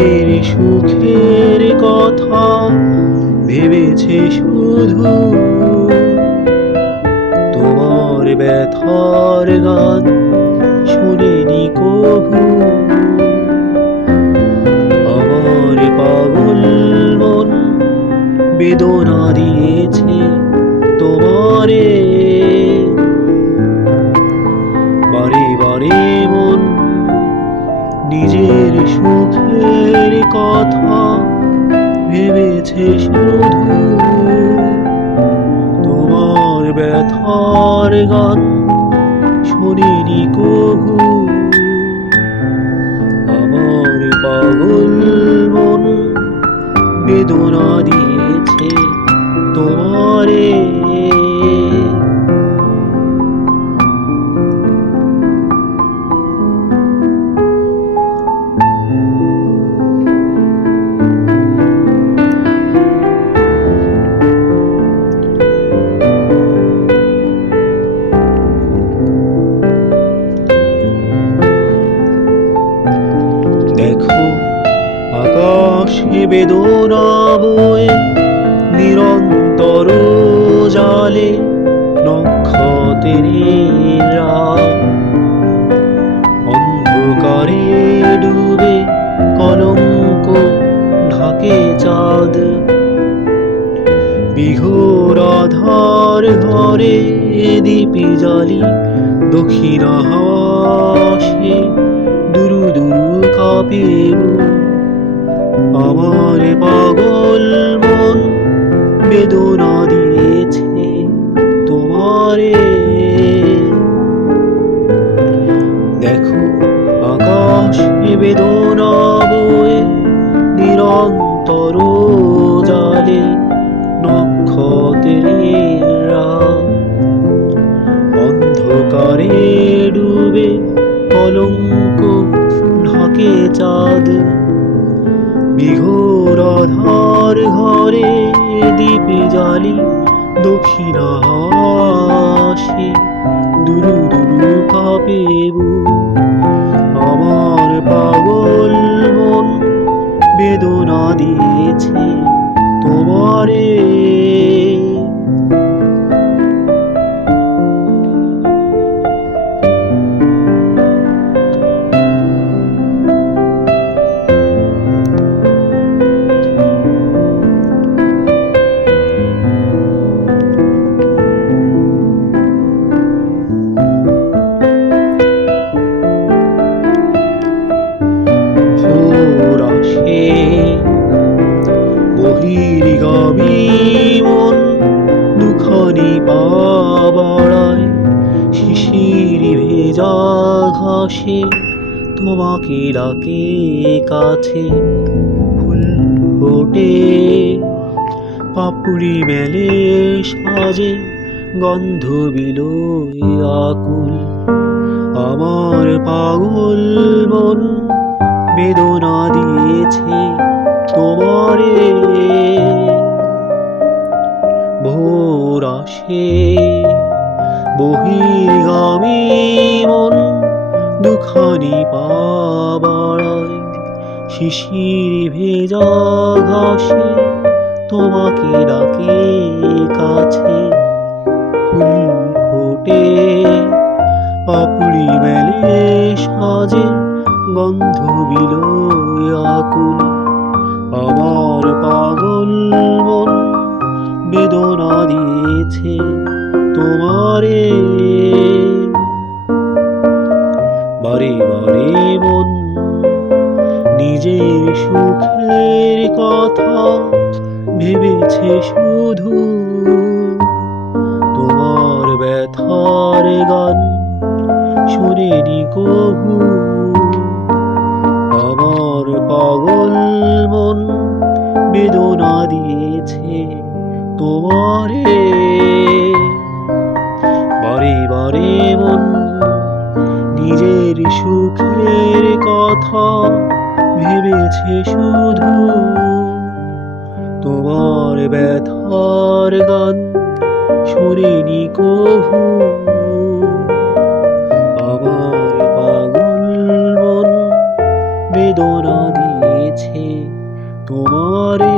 নিজের সুখের কথা ভেবেছে শুধু। তোমার ব্যথার গান শুনেনি কভু আমার পাগল মন বেদনা দিয়েছে তোমার ব্যথার গান শোনেনি কভু আমার পাগল ঘরে দীপি জলি দক্ষিণ হাসে দুরু দুরু কাপে। আমার পাগল মন বেদনা দিয়েছে তোমারে চাঁদ বিঘোর ঘরে দীপে জালি, দক্ষিণ হাসি দুরু দুরু কাঁপে। আমার পাগল মন বেদনা দিয়েছে তোমারে আসে বহির্গামী মন দুখানি পা বাড়ায় শিশির ভেজা ঘাসে তোমাকে ডাকে কাছে। ফুল ফোটে, পাপুড়ি মেলে সাজে, গন্ধ বিলোয় আকুল। আমার পাগল মন বেদনা দিয়েছে তোমারে। ভোর আসে বহির্গামী মন দুখানি পা বাড়ায় শিশির ভেজা ঘাসে তোমাকে ডাকে কাছে। ফুল ফোটে, পাপড়ি মেলে সাজে। গন্ধ বিলোয় আকুল, আমার পাগল মন বেদনা দিয়েছে তোমারে। বারে বারে মন নিজের সুখের কথা ভেবেছে শুধু তোমার ব্যথার গান শুনেনি কভু দিয়েছে তোমারে। বারে বারে মন, নিজের সুখের কথা ভেবেছে শুধু। তোমার ব্যথার গান শোনেনি কভু। তোমারে।